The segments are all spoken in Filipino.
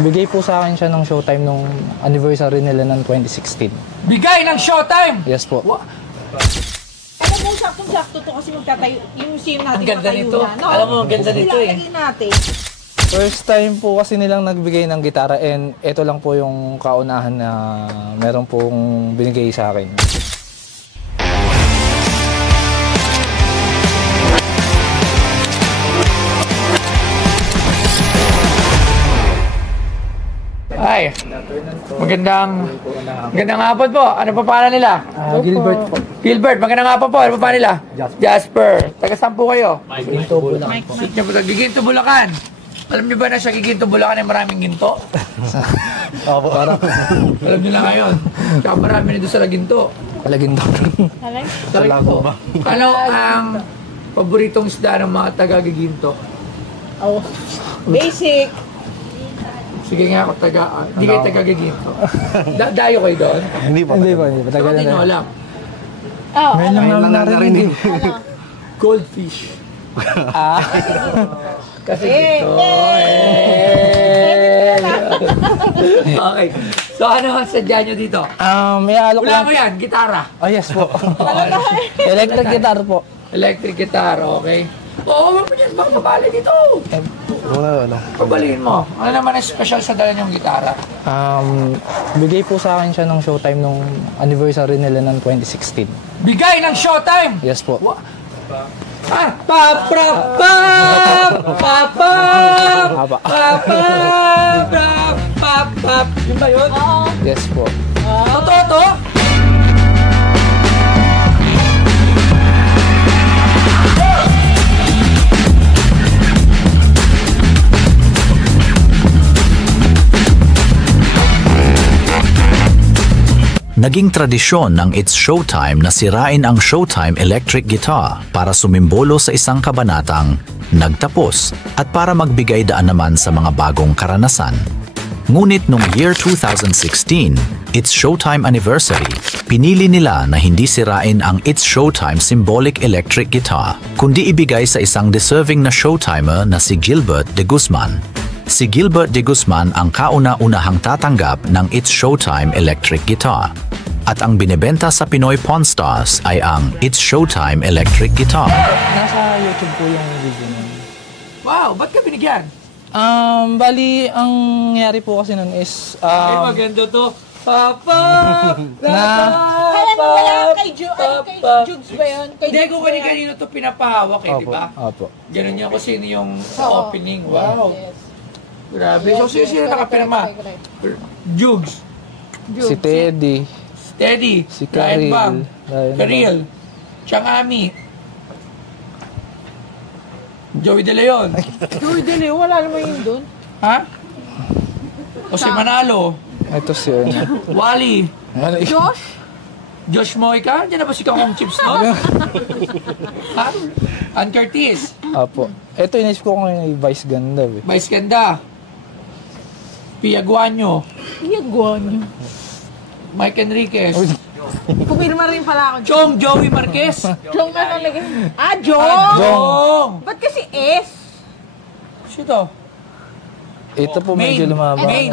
Bigay po sa akin siya ng Showtime nung anniversary nila ng 2016. Bigay ng Showtime? Yes po. Alam mo, saktong-sakto to kasi magtatayo, yung sim natin ang ganda nito. No? Alam mo, ang ganda nito eh. Natin. First time po kasi nilang nagbigay ng gitara and ito lang po yung kaunahan na meron pong binigay sa akin. Ay, magandang hapon po. Ano pa pangalan nila? Gilbert po. Gilbert, magandang hapon po. Ano pa pangalan nila? Jasper. Taga saan po kayo? Ginto Bulacan po. Giginto Bulacan. Alam niyo ba na sa Giginto Bulacan ay maraming ginto? Opo, parang. Alam niyo lang ngayon. Tsaka marami nito sa Laginto. Laginto. Laginto. Ano ang paboritong isda ng mga taga-Giginto? Oh, basic. Sige nga ako hindi kayo taga-Giginto. Dayo kayo doon? Hindi po. Hindi po. Tagal Hindi na. nyo alam. Oh, Ngayon lang narinig. Goldfish. Kasi ito. Okay. So ano ang sadya nyo dito? May alok Wala ko yan, gitara. Oh yes po. Electric guitar po. Electric guitar, okay. Oo, wag mo yan, baka mabali dito. Wala. Pabaliin mo. Ano naman ang special sa dala niyong gitara? Bigay po sa akin siya ng Showtime nung anniversary nila ng 2016. Bigay ng Showtime? Yes po. Yun ba yun? Yes po. Totoo to? Naging tradisyon ng It's Showtime na sirain ang Showtime electric guitar para sumimbolo sa isang kabanatang nagtapos at para magbigay daan naman sa mga bagong karanasan. Ngunit noong year 2016, It's Showtime anniversary, pinili nila na hindi sirain ang It's Showtime symbolic electric guitar, kundi ibigay sa isang deserving na Showtimer na si Gilbert De Guzman. Si Gilbert De Guzman ang kauna-unahang tatanggap ng It's Showtime electric guitar. At ang binebenta sa Pinoy Pawn Stars ay ang It's Showtime electric guitar. Nasa YouTube po yung video niya. Wow, ba't ka binigyan? Bali, ang nangyari po kasi nun is... Ay, maganda to. Papa! Kaya mo wala kay Jugs ba yun? Hindi ko kanino to pinapahawak eh, di ba? Opo. Ganun niya kung sino yung sa opening. Wow. Grabe. So, sino nakapirma? Jugs. Si Teddy. Teddy. Si Ryan Bang. Karil. Changami. Joey De Leon. Joey De Leon, wala naman yun doon. Ha? O si Manalo. Ito si... Wally. Josh Moica? Diyan na ba si Kangkong Chips, no? Ha? Ann Curtis. Opo. Ito inisip ko kung yung Vice Ganda. Vice Ganda. Pia Guanyo. Mike Enriquez. Pumirma rin pala ako. Chong Joey Marquez. Chong na talaga. Jong! Chong! Ba't kasi S? Sino? Ito po medyo lumaba. Main.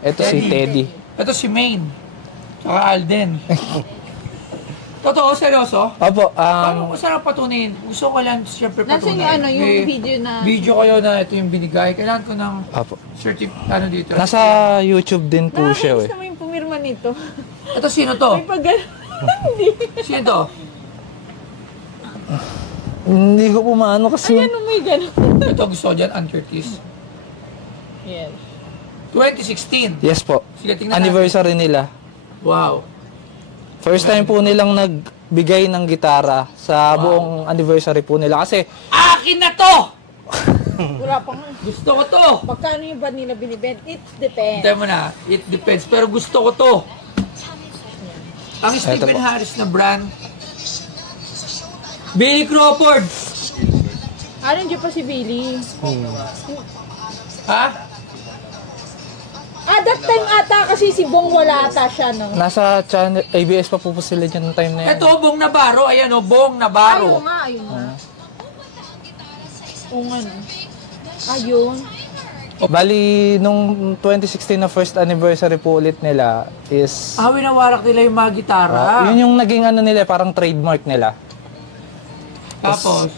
Ito si Teddy. Ito si Main. Tsaka Alden. Totoo? Seryoso? Opo. Paano ko saan patunin? Gusto ko lang siyempre patunin. Nasaan yung video na... Video kayo na ito yung binigay. Kailangan ko ng dito. Nasa YouTube din po siya. Nakakainis naman yung pumirma nito. Ito sino to? May pag-gano'n. Hindi. Sino to? Hindi ko po maano kasi... Ayan, may gano'n. Ito gusto ko dyan, Ann Curtis. Yes. 2016. Yes po. Sige, tingnan Anniversary nila. Wow. First time po nilang nagbigay ng gitara sa buong anniversary po nila. Kasi... Akin na to! Wala pa nga. Gusto ko to! Magkano yung ba nila binibend? It depends. Hindi mo na. It depends. Pero gusto ko to. Ang Stephen Harris na brand. Billy Crawford! Nandiyan pa si Billy. Ha? That time ata kasi si Bong wala ata siya, no? Nasa channel, ABS pa po sila dyan ng time na yan. Ito, Bong Navarro. Ayan o, Bong Navarro. Ayun nga. Oo nga, no? Ayun. Bali, nung 2016 na first anniversary po ulit nila is... Winawarak nila yung mga gitara. yun yung naging ano nila, parang trademark nila. Tapos?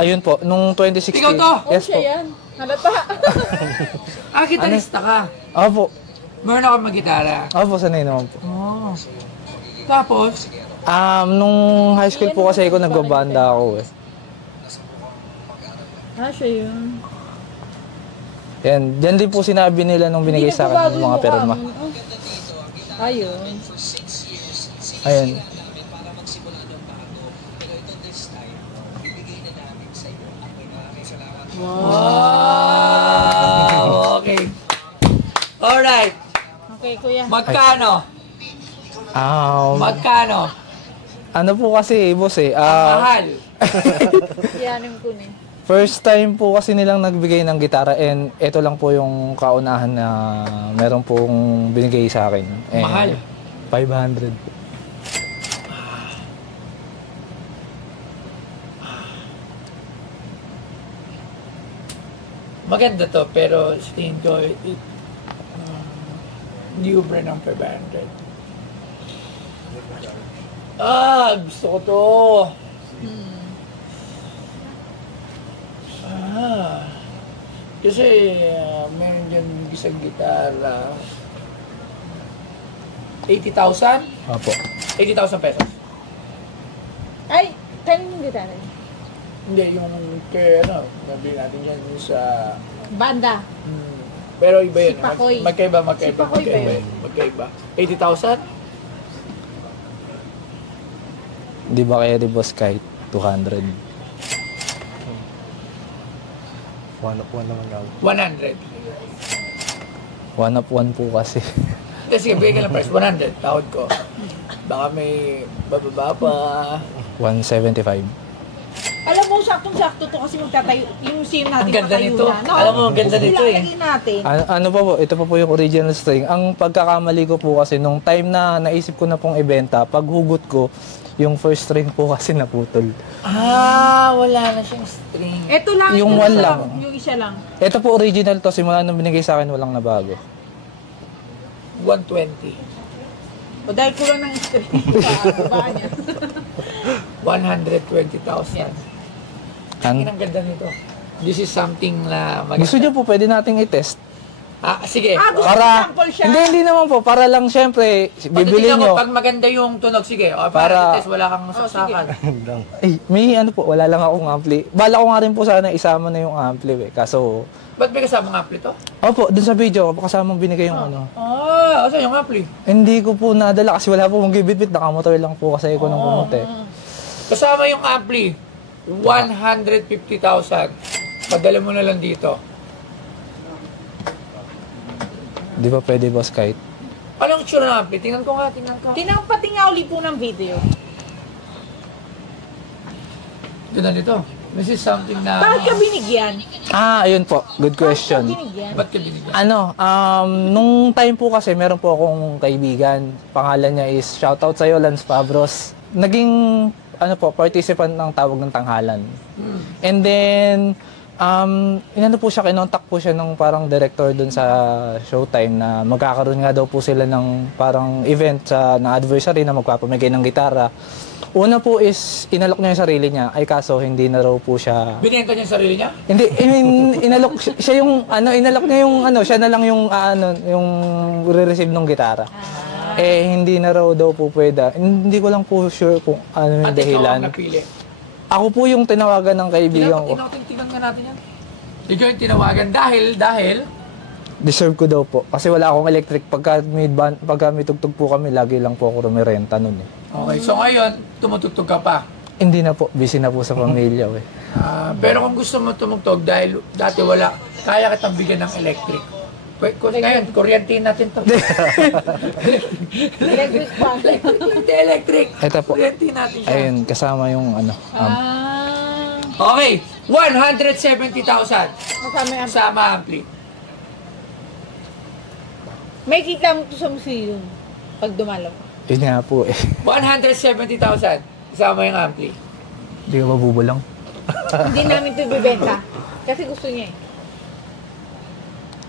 Ayun po, nung 2016... Ikaw to? Yes po. Siya yan. Halata. Gitarista ka. Opo. Meron ako mag-gitara. Opo, sanay naman po. Oh. Tapos? Nung high school po kasi ako nagbabanda ako eh. Siya yun. Yan, dyan din po sinabi nila nung binigay sa akin yung mga perma. Ayun. Ayun. Wow! Okay. Alright. Okay, kuya. Magkano? Magkano? Ano po kasi, boss eh. Mahal. Yanin ko ni. First time po kasi nilang nagbigay ng gitara and ito lang po yung kaunahan na meron pong binigay sa akin. And Mahal. 500. Maganda to, pero sa tingin ko, hindi ubra ng 500. Gusto ko to. Kasi meron dyan isang gitara. 80,000? Opo. 80,000 pesos. Ay, kanin yung gitara. Hindi, yung kaya nabili natin yan sa... Banda. Pero iba yun. Si Pakoy. Magkaiba. Si Pakoy ba yun? Magkaiba. 80,000? Di ba kaya di boss kahit 200? One up one naman lang. 100. One up one po kasi. Hindi, sige, bigyan ka lang price. 100. Tawad ko. Baka may bababa pa. 175. Alam mo, saktong-sakto to kasi magtatayo. Yung sim natin Ang ganda patayo nito. na. No? Alam mo, ang ganda nito eh. Ilalagay natin. Ano pa po, ito pa po yung original string. Ang pagkakamali ko po kasi nung time na naisip ko na pong ibenta, paghugot ko, yung first string po kasi naputol. Wala na siyang string. Ito lang. Yung ito one lang. Yung isa lang. Ito po original to, simula nung binigay sa akin, walang nabago. 120. O dahil kulang ng string. Baba niya. 120,000. Ang ganda nito. This is something na maganda. Gusto niyo po, pwede nating i-test. Sige. Gusto Para, sample siya. hindi naman po, para lang syempre, bibili Pagdating nyo. mo, pag maganda yung tunog, sige. O, para test, wala kang masaksakan. Ay, may ano po, wala lang akong ampli. Bala ko nga rin po sana isama na yung ampli eh. Kaso, Ba't may kasamang ampli to? opo, dun sa video, kasamang binigay yung ano. Asa yung ampli? Hindi ko po nadala kasi wala po mong gibit-bit, nakamotor lang po kasi ko nung pumunta eh. Kasama yung ampli, 150,000. Padala mo na lang dito. Di ba pwede boss kahit? Anong tsura ng ampli? Tingnan ko nga. Pati nga uli po ng video. Ganda dito. This is something na... Bakit ka binigyan? Ayun po, good question. Bakit ka binigyan? Ba't ka binigyan? Nung time po kasi, meron po akong kaibigan. Pangalan niya is, shoutout sa'yo, Lance Fabros. Naging, participant ng tawag ng tanghalan. And then, inano po siya, kinontak po siya ng parang director dun sa Showtime na magkakaroon nga daw po sila ng parang event na anniversary na magpapamigay ng gitara. Una po is, inalok niya yung sarili niya. Ay kaso, hindi na raw po siya... Binenta niya yung sarili niya? Hindi, I mean, inalok siya yung, inalok niya yung, siya na lang yung, yung re-receive ng gitara. Hindi na raw daw po pwede. Hindi ko lang po sure kung ano yung At ikaw dahilan. ang napili. Ako po yung tinawagan ng kaibigan ko. Tingnan nga natin yan. Ikaw yung tinawagan dahil... Deserve ko daw po. Kasi wala akong electric. Pagka may tugtog po kami, lagi lang po ako rumirenta nun eh. Okay, so ngayon, tumutugtog ka pa. Hindi na po. Busy na po sa pamilya eh. Pero kung gusto mo tumugtog dahil dati wala, kaya kitang bigyan ng electric. Ngayon, kuryentein natin to. Electric fan. Hindi electric. Ito po. Kuryentein natin siya. Ayun, kasama yung Okay, 170,000 Kasama yung sama ampli. May kita mo to sa museum pag dumalaw. Yun nga po eh. 170,000 kasama yung ampli. Hindi ka mabubulang. Hindi namin ito ibibenta. Kasi gusto niya eh.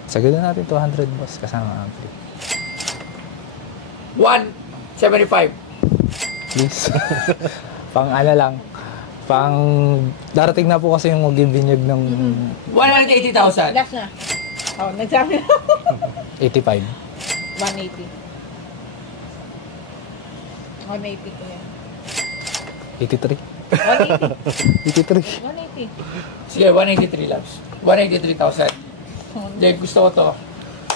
Sagad na natin 200 boss kasama ampli. 175. Please. Pang ano lang. Pang darating na po kasi yung magbibinyag ng 180,000. Last na. Oh, nagsabi na. 85. 180. 180 ko yan. 83. 180. 83. 180. Sige, 183 loves. 183,000. Dahil gusto ko to.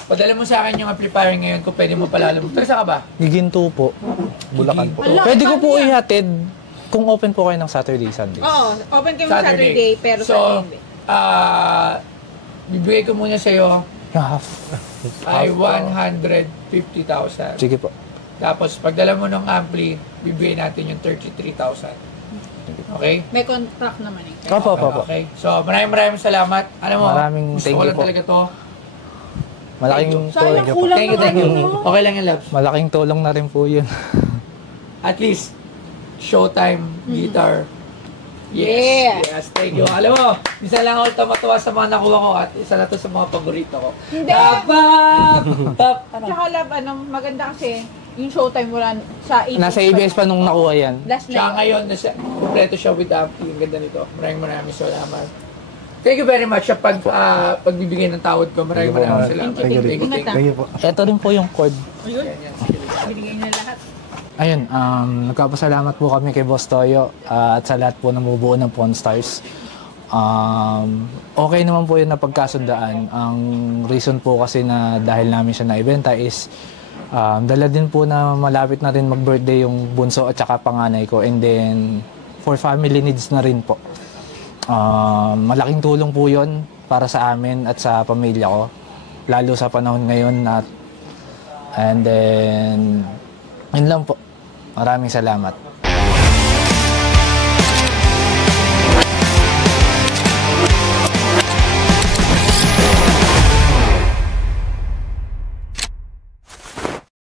Padala mo sa akin yung amplifier ngayon kung pwede mo palalo. Taga ka ba? Giginto po. Bulacan po. Ala, Pwede ko po kami yan. ihatid kung open po kayo ng Saturday, Sunday. Oo, open kami Saturday, pero So, Sunday hindi. bibigay ko muna sa'yo Half. ay 150,000. Sige po. Tapos, pagdala mo ng ampli, bibigay natin yung 33,000. Okay? May contract naman eh. Opo. Okay. So, maraming salamat. Alam mo, Maraming gusto thank ko you lang po. talaga to. Malaking tulong. Sayang, kulang Thank you, naman thank you. yun, no? Okay lang yan, loves. Malaking tulong na rin po yun. At least, Showtime Guitar. Yeah. Yes, thank you. Alam mo, isa lang ako tumatawa sa mga nakuha ko at isa na to sa mga paborito ko. Hindi. Pap! Tsaka love, maganda kasi yung Showtime wala sa ABS. Nasa ABS pa nung nakuha yan. Last Siya night. ngayon, kompleto siya with ampli. Ang ganda nito. Maraming salamat. Thank you very much sa pagbibigay ng tawad ko. Maraming salamat. Thank you. Thank you po. Ito rin po yung cord. Ayun. Binigay na lahat. Ayun, nagpapasalamat po kami kay Boss Toyo at sa lahat po na bumubuo ng Pawn Stars. Okay naman po yun na pagkasundaan. Ang reason po kasi na dahil namin siya naibenta is dala din po na malapit na rin mag-birthday yung bunso at saka panganay ko. And then, for family needs na rin po. Malaking tulong po yun para sa amin at sa pamilya ko. Lalo sa panahon ngayon. And then, yun lang po. Maraming salamat.